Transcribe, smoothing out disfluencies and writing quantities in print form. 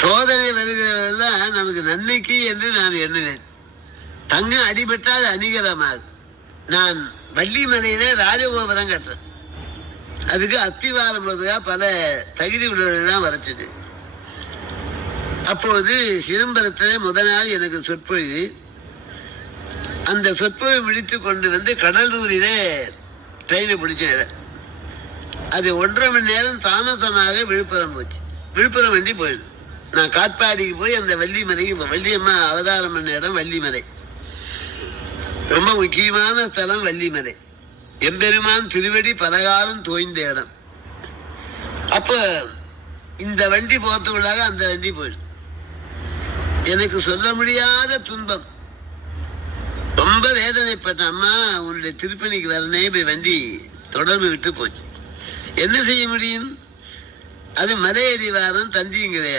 சோதனை வருகிறதெல்லாம் நமக்கு நன்மைக்கு என்று நான் எண்ணுவேன். தங்கம் அடிபட்டால் அணிகலமாகும். நான் வள்ளிமலையில ராஜகோபுரம் கட்டுறேன். அதுக்கு அத்திவாரம் போதுக்காக பல தகுதி உள்ளவர்கள்லாம் வரைச்சது. அப்போது சிதம்பரத்திலே முதல் நாள் எனக்கு சொற்பொழிவு. அந்த சொற்பொழிவு முடித்து கொண்டு வந்து கடலூரிலே ட்ரெயினை பிடிச்சேன். அது 1.5 மணி நேரம் தாமசமாக விழுப்புரம் போச்சு. விழுப்புரம் வண்டி போயிடுது. நான் காட்பாடிக்கு போய் அந்த வள்ளிமலைக்கு வள்ளியம்மா அவதாரம் பண்ண இடம் வள்ளிமலை. ரொம்ப முக்கியமான ஸ்தலம் வள்ளிமலை. எம்பெருமான் திருவடி பலகாலம் தோய்ந்த இடம். அப்ப இந்த வண்டி போறதுக்குள்ளாக அந்த வண்டி போயிடுது. எனக்கு சொல்ல முடியாத துன்பம். ரொம்ப வேதனைப்பட்ட அம்மா உன்னுடைய திருப்பணிக்கு வரனே போய் வண்டி தொடர்பு விட்டு போச்சு. என்ன செய்ய முடியும்? அது மலையடிவாரம், தந்தியும் கிடையாது.